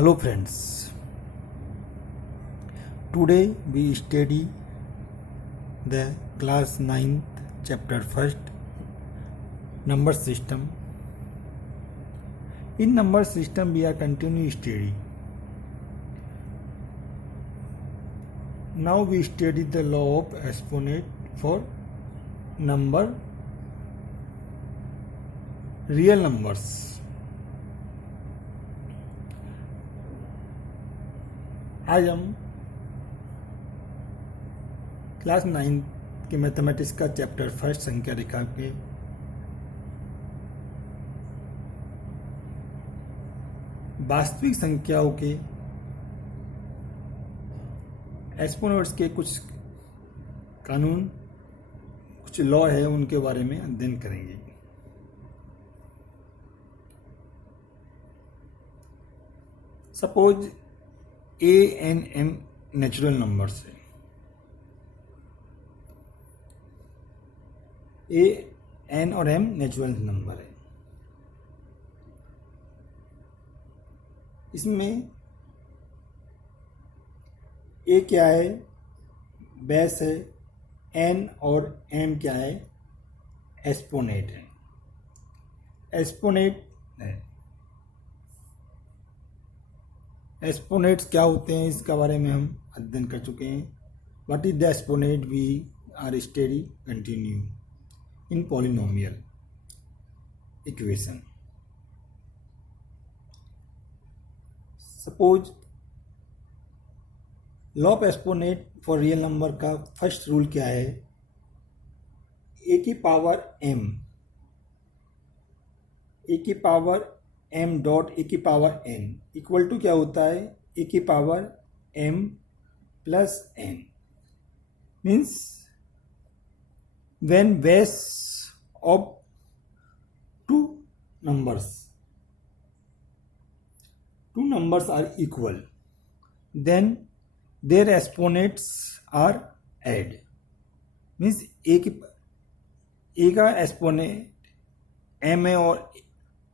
Hello friends, today we study the class 9th chapter 1st number system. In number system we are continuing study. Now we study the law of exponent for number real numbers. आज हम class 9 के mathematics का chapter first संख्या रेखा के वास्तविक संख्याओं के exponents के कुछ कानून, कुछ लॉ है, उनके बारे में अध्ययन करेंगे। Suppose A N M natural numbers है। ए एन और एम नेचुरल नंबर है। इसमें ए क्या है, बेस है, एन और एम क्या है, एक्सपोनेंट है। एक्सपोनेंट है। एक्सपोनेंट्स क्या होते हैं इसका बारे में हम अध्ययन कर चुके हैं। What is the exponent we are study continue in polynomial equation. Suppose law of exponent for real number का फर्स्ट रूल क्या है, ए की पावर एम, ए की पावर एम डॉट ए की पावर एन इक्वल टू क्या होता है, A की power M plus N. Means when base of two numbers are equal, then their exponents are add. Means A का exponent M है और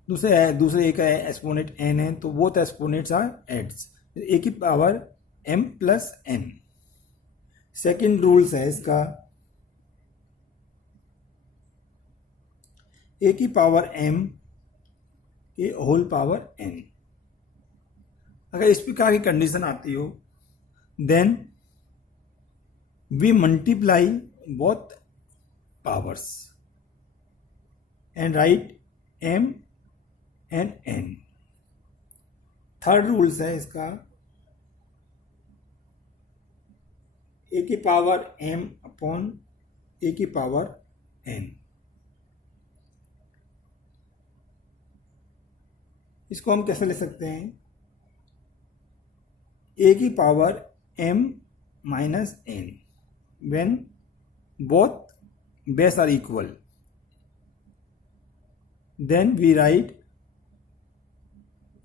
दूसरे ए का एक्सपोनेंट एन है, तो both exponents are adds, A की power M plus N. Second rules है इसका, ए की पावर एम के होल पावर एन। अगर इस प्रकार की कंडीशन आती हो, then we multiply both powers and write M and N. Third rules है इसका, ए की पावर एम अपॉन ए की पावर एन। इसको हम कैसे ले सकते हैं, ए की power M minus N when both base are equal, then we write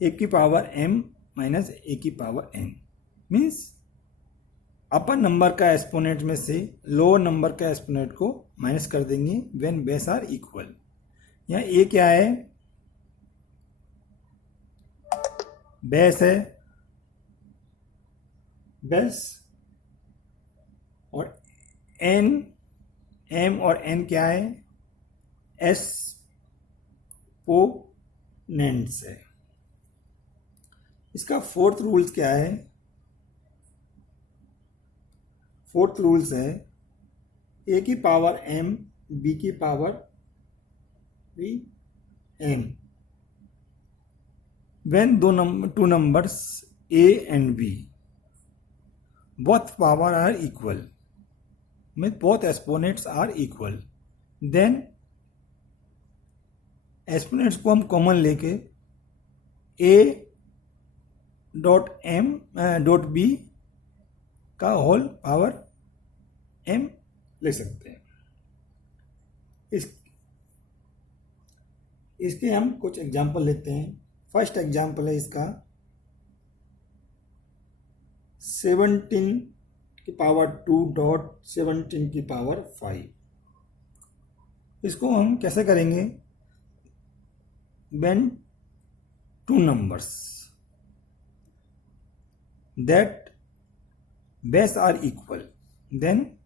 A की पावर एम माइनस ए की power N. Means upper number का एक्सपोनेंट में से लोअर नंबर का एक्सपोनेंट को माइनस कर देंगे व्हेन बेस आर इक्वल। यहाँ ए क्या है, बेस है, बेस, और एन, एम और एन क्या है, एक्सपोनेंट्स है। इसका फोर्थ रूल्स क्या है, फोर्थ रूल्स है ए की पावर एम बी की power B N when two numbers A and B both power are equal, means both exponents are equal, then exponents को हम कॉमन लेके a dot M dot B का whole power m ले सकते हैं। इसके हम कुछ एग्जाम्पल लेते हैं। फर्स्ट एग्जाम्पल है इसका 17 की पावर 2 डॉट 17 की पावर 5। इसको हम कैसे करेंगे, when two numbers that base are equal, then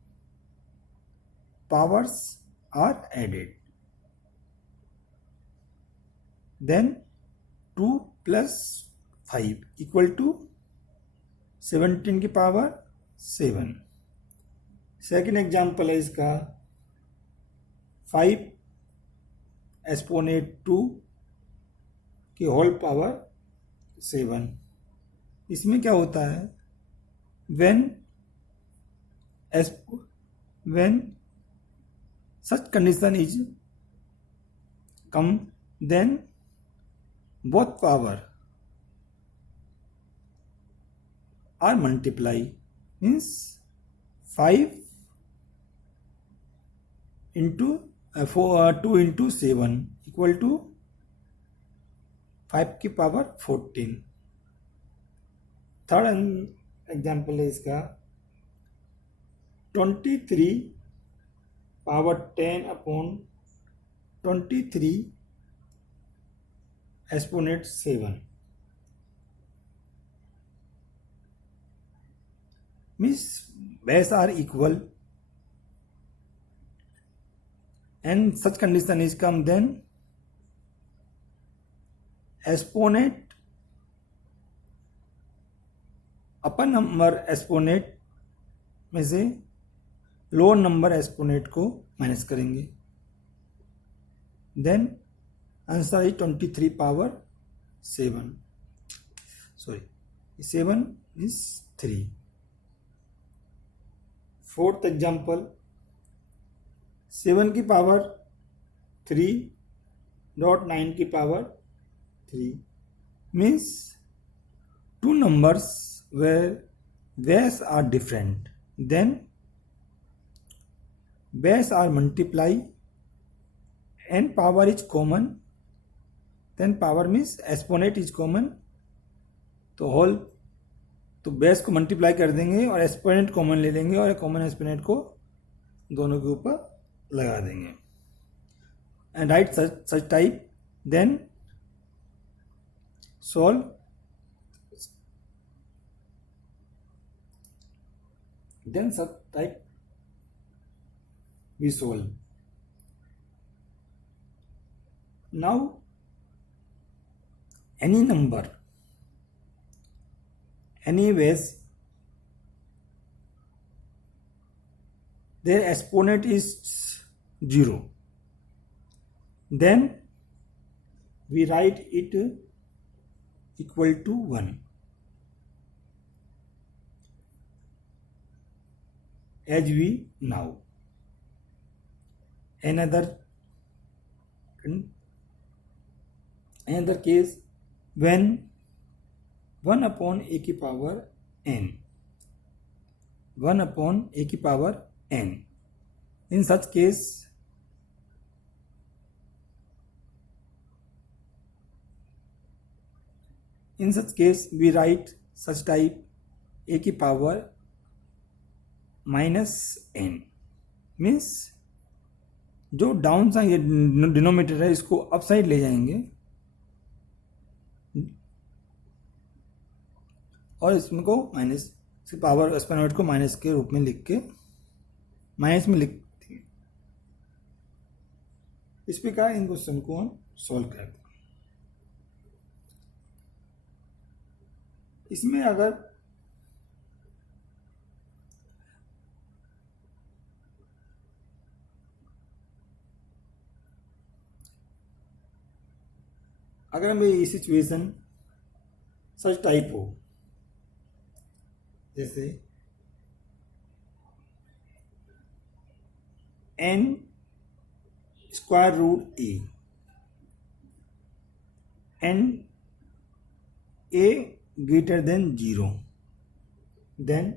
powers are added. Then 2 plus 5 equal to 17 की पावर 7. सेकेंड एग्जाम्पल है इसका 5 एक्सपोनेंट 2 की होल पावर 7. इसमें क्या होता है, when such condition is come, then both power are multiply, means 5 into 2 into 7 equal to 5 की power 14. Third example है इसका 23 power 10 upon 23 exponent 7. means base are equal and such condition is come, then exponent अपन number exponent में से lower number exponent को minus करेंगे. Then answer is 23 power 7. Sorry 7 is 3. Fourth example 7 की power 3 dot 9 की power 3 means two numbers where base are different, then base are multiply and power is common, then power means exponent is common, तो whole तो base को multiply कर देंगे और exponent common ले लेंगे और कॉमन एक्सपोनेंट को दोनों के ऊपर लगा देंगे. And write such type, then solve. Then such type we solve. Now any number, anyways, their exponent is 0, then we write it equal to 1. As we now. Another case, when 1 upon a की power n, 1 upon a की power n, in such case we write such type a की power minus n. Means जो down side denominator है इसको up side ले जाएंगे और इसमें को माइनस से पावर एक्सपोनेंट को माइनस के रूप में लिख के माइनस में लिख दिए. इस प्रकार इन क्वेश्चन को हम सॉल्व करते हैं. इसमें अगर हमें ये सिचुएशन सच टाइप हो, जैसे n square root A and a greater than 0, then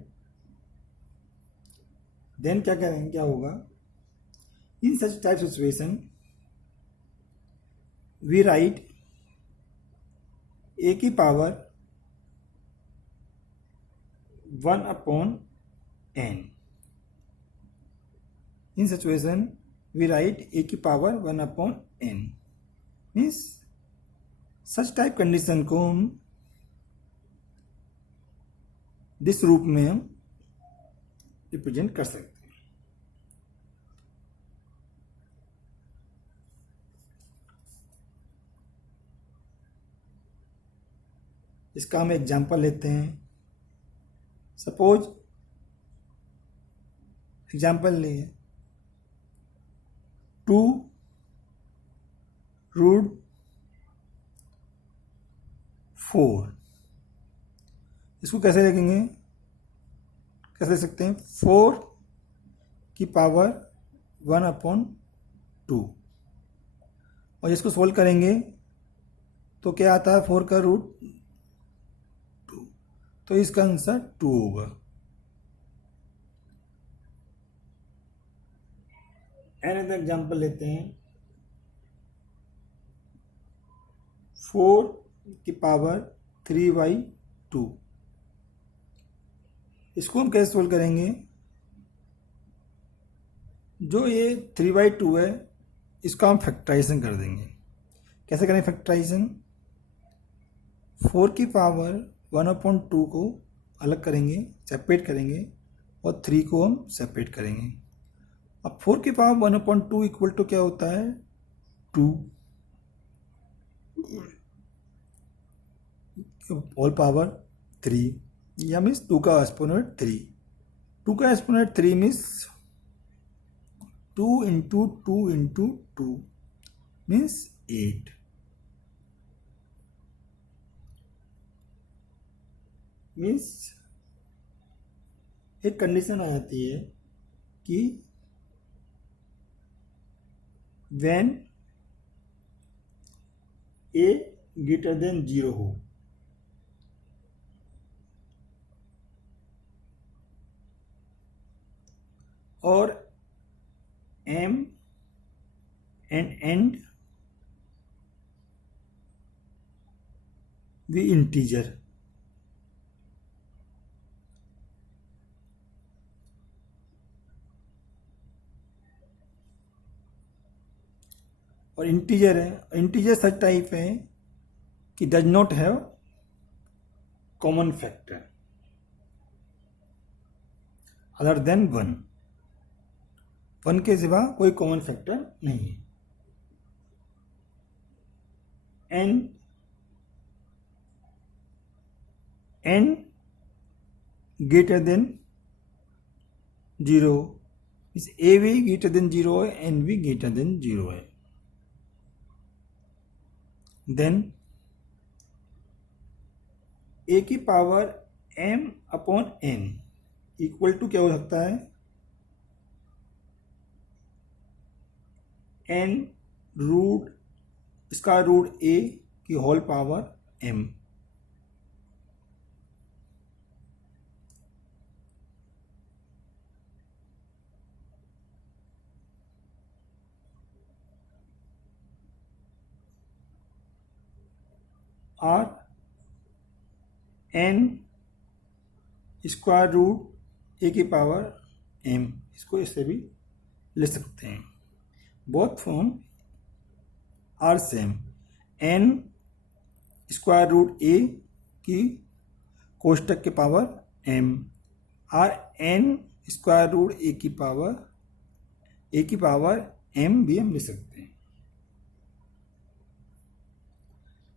क्या करेंगे, क्या होगा, in such type situation we write a की power 1 upon n. In situation we write a की power 1 upon n. Means such type condition को हम this रूप में हम रिप्रेजेंट कर सकते हैं। इसका हम एग्जाम्पल लेते हैं। सपोज एग्जाम्पल लिए 2√4। इसको कैसे लिखेंगे, कैसे लिख सकते हैं? 4 की पावर 1/2। और इसको सोल्व करेंगे तो क्या आता है? 4 का रूट 2, तो इसका आंसर 2 होगा। अनदर एग्जाम्पल लेते हैं 4 की पावर 3/2। इसको हम कैसे सोल्व करेंगे? जो ये 3/2 है इसका हम फैक्टराइजेशन कर देंगे। कैसे करें फैक्टराइजेशन? 4 की पावर 1/2 को अलग करेंगे, सेपरेट करेंगे, और 3 को हम सेपरेट करेंगे। अब 4 की पावर 1/2 इक्वल टू क्या होता है? 2 होल पावर 3, या मीन्स 2 का एक्सपोनेंट 3। 2 का exponent 3 means 2 into 2 into 2 means 8। Means एक कंडीशन आ जाती है कि व्हेन a ग्रेटर देन 0 हो, और m and end भी इंटीजर, और इंटीजर है। इंटीजर सच टाइप है कि does not have common factor other than 1। 1 के सिवा कोई कॉमन फैक्टर नहीं है। n ग्रेटर देन 0, इस a भी ग्रेटर देन 0 है, n भी ग्रेटर देन 0 है। देन a की पावर m/n इक्वल टू क्या हो सकता है? n root square root a की होल पावर m। और n स्क्वायर रूट a की पावर m, इसको इससे भी ले सकते हैं। Both form are same. n square root a की कोष्टक के पावर m, और n स्क्वायर रूट a की पावर m भी हम ले सकते हैं।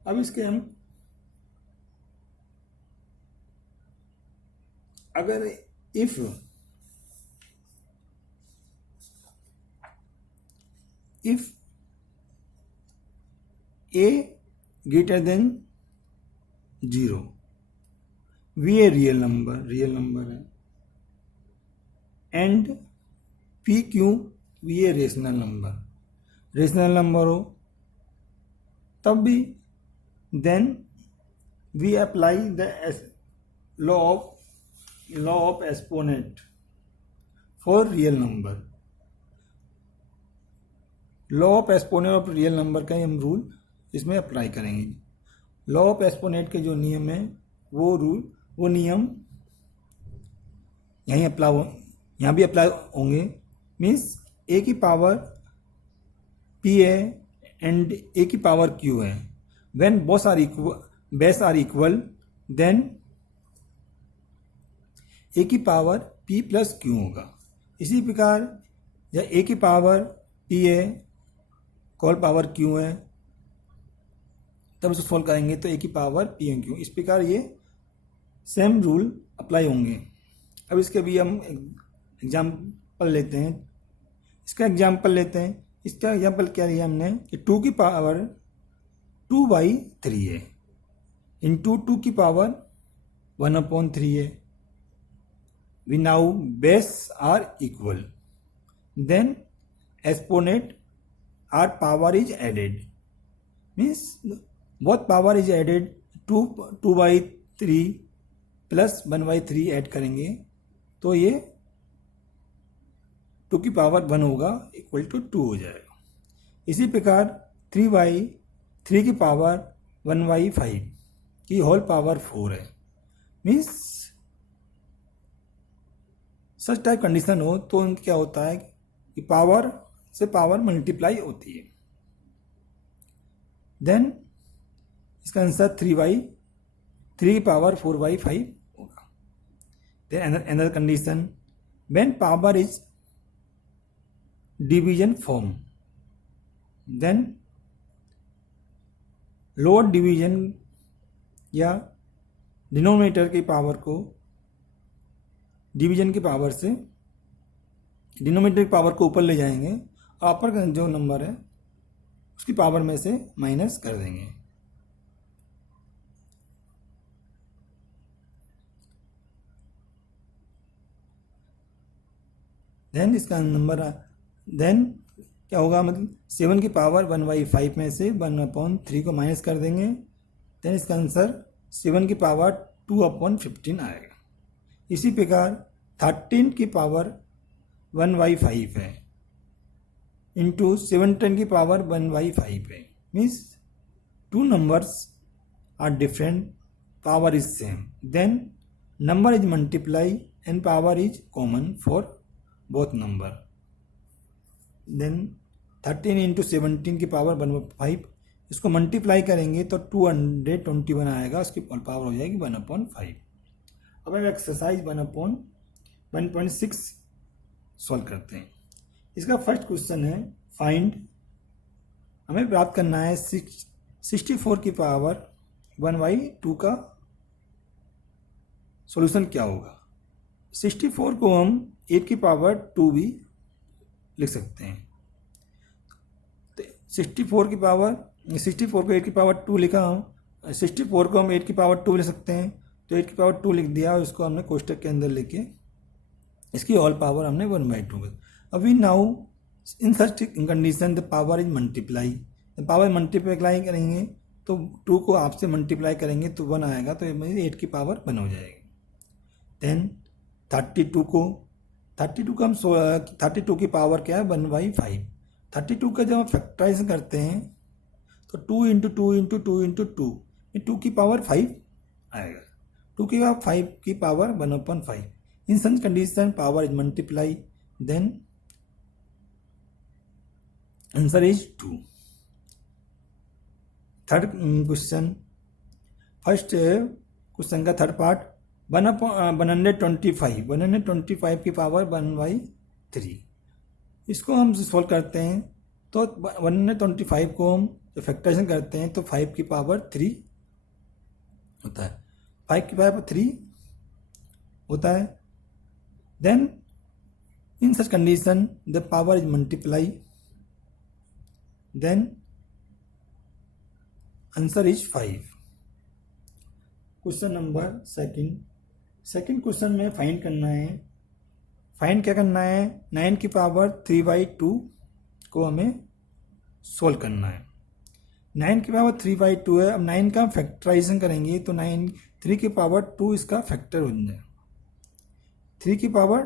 अब इसके हम अगर if a greater then 0, v a real number है, and p q v a rational number हो, तब भी then we apply the law of exponent for real number. Law of exponent of real number का हम rule इसमें apply करेंगे। Law of exponent के जो नियम है वो नियम यहाँ भी अप्लाई होंगे। मीन्स a की पावर p है एंड a की पावर q है। When both are equal, then ए की पावर पी प्लस क्यू होगा। इसी प्रकार जब ए की पावर पी है, होल पावर क्यू है, तब उसको सोल्व करेंगे तो ए की पावर पी एन क्यू। इस प्रकार ये सेम रूल अप्लाई होंगे। अब इसके भी हम एग्जाम्पल लेते हैं। इसका एग्जाम्पल लेते हैं। इसका एग्जाम्पल क्या लिया हमने कि 2 की पावर 2/3 है इंटू 2 की पावर 1/3 है। We now base are equal, then exponent or power is added, means both power is added, 2/3 plus 1/3 add करेंगे तो ये 2 की पावर 1 होगा इक्वल टू 2 हो जाएगा। इसी प्रकार 3/3 की पावर 1/5 की होल पावर 4 है। मीन्स सच टाइप कंडीशन हो तो उनकी क्या होता है कि पावर से पावर मल्टीप्लाई होती है। देन इसका आंसर 3 की पावर 4/5 होगा। Then another condition, when power is division form, then lower division या डिनोमिनेटर की पावर को डिवीजन की पावर से डिनोमिनेटर की पावर को ऊपर ले जाएंगे, अपर का जो नंबर है उसकी पावर में से माइनस कर देंगे। देन इसका नंबर देन क्या होगा, मतलब 7 की पावर 1/5 में से 1/3 को माइनस कर देंगे। देन इसका आंसर 7 की पावर 2/15 आएगा। इसी प्रकार 13 की पावर 1/5 है इंटू 17 की पावर 1/5 है। Means 2 numbers are different, power is same, then number is multiply and power is common for both number. Then 13 into 17 की पावर 1/5, इसको मल्टीप्लाई करेंगे तो 221 आएगा, उसकी पावर हो जाएगी 1/5। अब हम एक्सरसाइज 1/1.6 सॉल्व करते हैं। इसका फर्स्ट क्वेश्चन है फाइंड, हमें प्राप्त करना है 64 की पावर 1/2 का सॉल्यूशन क्या होगा। 64 को हम 8 की पावर 2 भी लिख सकते हैं। 64 को 8 की पावर 2 लिखा हूँ, 64 को हम 8 की पावर 2 लिख सकते हैं, तो 8 की पावर 2 लिख दिया और इसको हमने कोष्टक के अंदर लेके इसकी ऑल पावर हमने 1/2 कर। अभी now in such condition the power is multiply, power multiply करेंगे तो 2 को आपसे मल्टीप्लाई करेंगे तो 1 आएगा, तो 8 की पावर 1 हो जाएगी। देन 32 को हम 32 की पावर क्या है 1/5। 32 का जब हम फैक्टराइज करते हैं तो 2 इंटू 2 इंटू 2 इंटू 2, 2 की पावर 5 आएगा। 2 की पावर 5 की power 1/5। In such condition power is multiply, then answer is 2। Third question, first question का थर्ड पार्ट 125 की पावर 1/3, इसको हम सॉल्व करते हैं तो 125 को हम फैक्टराइजेशन करते हैं तो 5 की पावर 3 होता है, 5 की पावर 3 होता है। Then in such condition the power is multiply, then answer is 5। Question number second question में फाइंड करना है, फाइंड क्या करना है 9 की पावर 3/2 को हमें सोल्व करना है। 9 की पावर 3/2 है। अब 9 का फैक्टराइजेशन करेंगे तो 3 की पावर 2 इसका फैक्टर हो जाएगा। 3 की पावर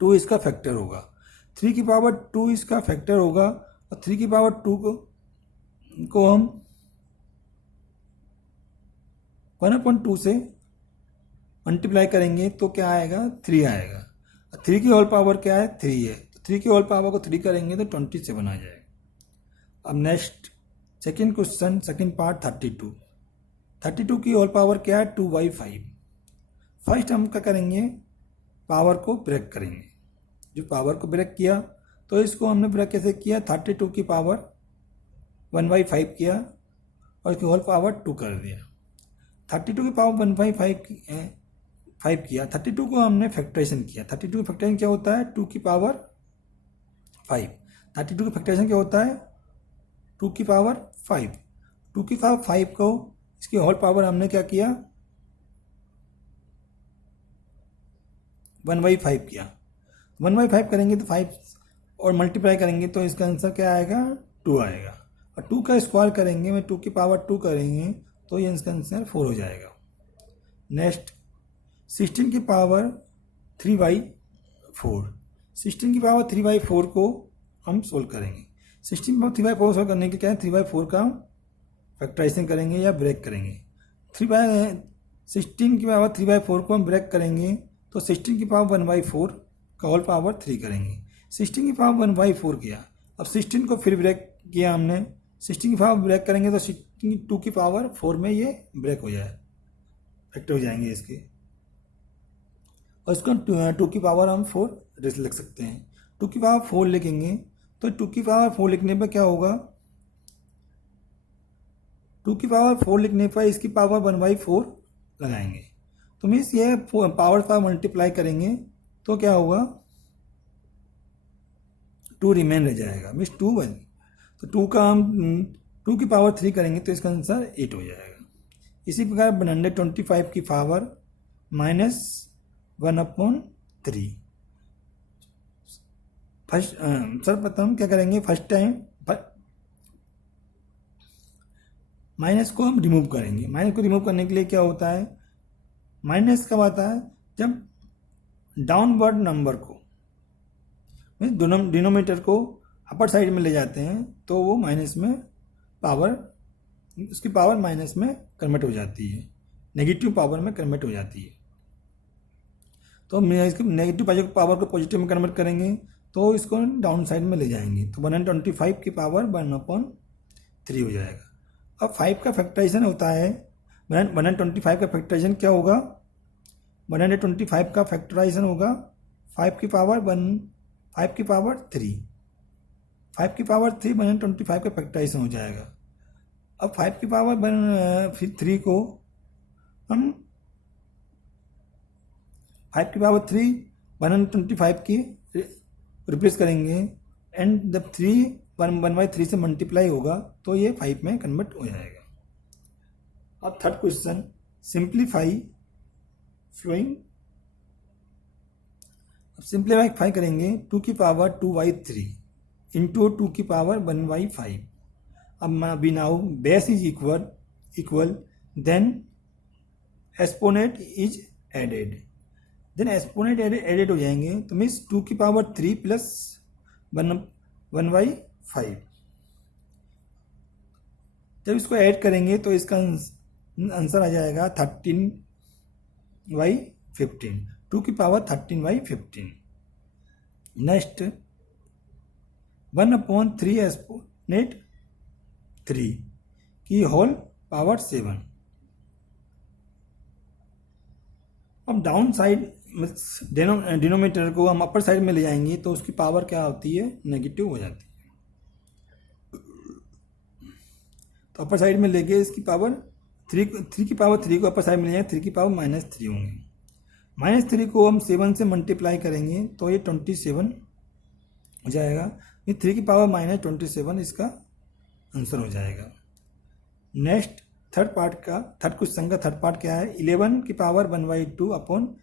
2 इसका फैक्टर होगा, 3 की पावर 2 इसका फैक्टर होगा और 3 की पावर 2 को हम 1/2 से मल्टीप्लाई करेंगे तो क्या आएगा 3 आएगा। 3 की होल पावर क्या है 3 है, तो 3 की होल पावर को 3 करेंगे तो 27 आ जाएगा। अब next second question second part 32 32 की होल पावर क्या है 2/5। फर्स्ट हम क्या करेंगे, पावर को ब्रेक करेंगे। जो पावर को ब्रेक किया तो इसको हमने ब्रेक कैसे किया, 32 की पावर 1/5 किया और इसकी होल पावर 2 कर दिया। 32 की पावर 1/5 किया, 32 को हमने फैक्टराइजेशन किया। 32 की फैक्टराइजेशन क्या होता है 2 की पावर 5। 32 की फैक्टराइजेशन क्या होता है 2 की पावर 5। 2 की पावर 5 को इसकी होल पावर हमने क्या किया 1/5 किया। 1/5 करेंगे तो 5 और मल्टीप्लाई करेंगे तो इसका आंसर क्या आएगा 2 आएगा। और 2 का स्क्वायर करेंगे में 2 की पावर 2 करेंगे तो ये इसका आंसर 4 हो जाएगा। नेक्स्ट 16 की पावर 3/4। 16 की पावर 3/4 को हम सोल्व करेंगे। 16 की पावर 3/4 सोल्व करने के क्या है 3/4 का फैक्टराइजेशन करेंगे या ब्रेक करेंगे। 16 की पावर 3/4 को हम ब्रेक करेंगे तो 16 की पावर 1/4 का होल पावर 3 करेंगे। 16 की पावर 1/4 किया, अब 16 को फिर ब्रेक किया हमने। 16 की पावर ब्रेक करेंगे तो 2 की पावर 4 में ये ब्रेक हो जाए, फैक्टर हो जाएंगे इसके, और इसको 2 की पावर हम 4 लिख सकते हैं। 2 की पावर 4 लिखेंगे तो 2 की पावर 4 लिखने पर क्या होगा 2 की पावर 4 लिखने पर इसकी पावर 1/4 लगाएंगे तो मीन्स ये पावर का मल्टीप्लाई करेंगे तो क्या होगा 2 रिमेन रह जाएगा, मीन्स 2 बन, तो 2 का हम 2 की पावर 3 करेंगे तो इसका आंसर 8 हो जाएगा। इसी प्रकार 125 की पावर -1/3। फर्स्ट सर्वप्रथम क्या करेंगे, फर्स्ट टाइम माइनस को हम रिमूव करेंगे। माइनस को रिमूव करने के लिए क्या होता है, माइनस कब आता है जब डाउनवर्ड नंबर को डिनोमिनेटर को अपर साइड में ले जाते हैं तो वो माइनस में पावर, उसकी पावर माइनस में कन्वर्ट हो जाती है, नेगेटिव पावर में कन्वर्ट हो जाती है। तो हम इसको नेगेटिव पावर को पॉजिटिव में कन्वर्ट करेंगे तो इसको डाउन साइड में ले जाएंगे तो 125 की पावर 1/3 हो जाएगा। अब 5 का फैक्टराइजेशन होता है, 125 का फैक्टराइजेशन क्या होगा, 125 का फैक्टराइजेशन होगा 5 की पावर 5 की पावर 3, 5 की पावर 3 125 का फैक्टराइजेशन हो जाएगा। अब 5 की पावर 3 को हम 5 की पावर 3 125 की रिप्लेस करेंगे एंड जब 3 1/3 से मल्टीप्लाई होगा तो ये 5 में कन्वर्ट हो जाएगा। अब थर्ड क्वेश्चन, सिंप्लीफाई फ्लोइंग। अब सिंप्लीफाई करेंगे 2 की पावर 2/3 इंटू 2 की पावर 1/5। अब be now base is equal then exponent is added, then exponent added हो जाएंगे तो मीन्स 2 की पावर 3 प्लस 1/5। जब इसको ऐड करेंगे तो इसका आंसर आ जाएगा 13/15, 2 की पावर 13/15। नेक्स्ट 1/3 एक्सपोनेंट 3 की होल पावर 7। अब डाउन साइड डिनोमिनेटर को हम अपर साइड में ले जाएंगे तो उसकी पावर क्या होती है, नेगेटिव हो जाती है। तो अपर साइड में लेके इसकी पावर 3 की पावर 3 को अपर साइड में ले जाएंगे, 3 की पावर -3 होंगे। -3 को हम 7 से मल्टीप्लाई करेंगे तो ये 27 हो जाएगा। ये 3 की पावर -27 इसका आंसर हो जाएगा। नेक्स्ट थर्ड क्वेश्चन का थर्ड पार्ट क्या है, 11 की पावर 1/2 अपॉन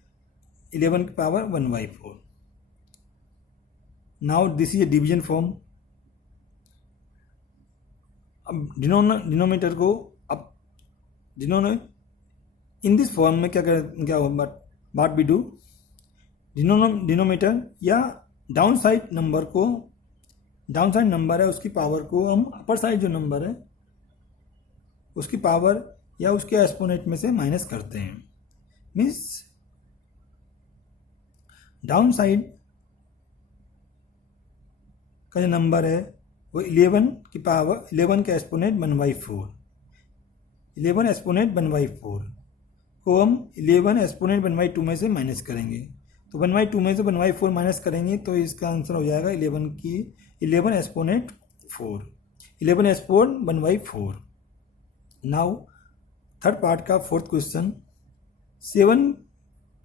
11 की power 1/4। Now this is A division form. अब डिनोमिनेटर को अब इन दिस फॉर्म में क्या व्हाट वी डू, डिनोमिनेटर या डाउन साइड नंबर है उसकी पावर को हम अपर साइड जो नंबर है उसकी पावर या उसके एक्सपोनेंट में से माइनस करते हैं। मीन्स डाउन साइड का जो नंबर है वो 11 की पावर 11 का एक्सपोनेंट 1/4, 11 एक्सपोनेंट 1/4 को हम 11 एक्सपोनेंट 1/2 में से माइनस करेंगे, तो 1/2 में से 1/4 माइनस करेंगे तो इसका आंसर हो जाएगा 11 exponent 4, 11 exponent 1/4। Now third part का fourth question, 7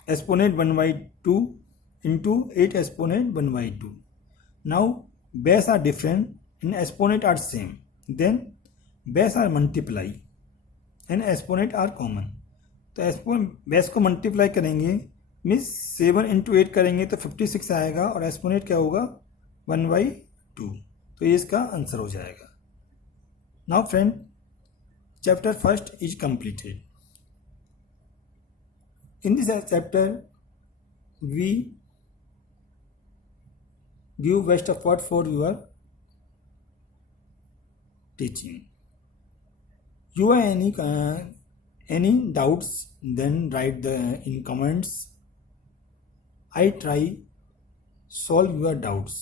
exponent 1/2 into 8 exponent 1/2. Now base are different and exponent are same. Then base are multiply and exponent are common. तो बेस को मल्टीप्लाई करेंगे मीन्स 7 into 8 करेंगे तो 56 आएगा और एक्सपोनेंट क्या होगा 1/2, तो ये इसका आंसर हो जाएगा। Now friend, chapter first is completed. In this chapter we give best effort for your teaching. You have any doubts, then write in comments. I try solve your doubts.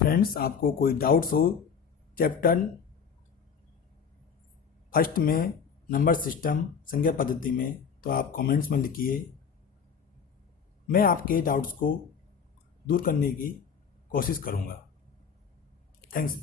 Friends, आपको कोई doubts हो chapter first में number system संख्या पद्धति में, तो आप comments में लिखिए, मैं आपके डाउट्स को दूर करने की कोशिश करूँगा। थैंक्स।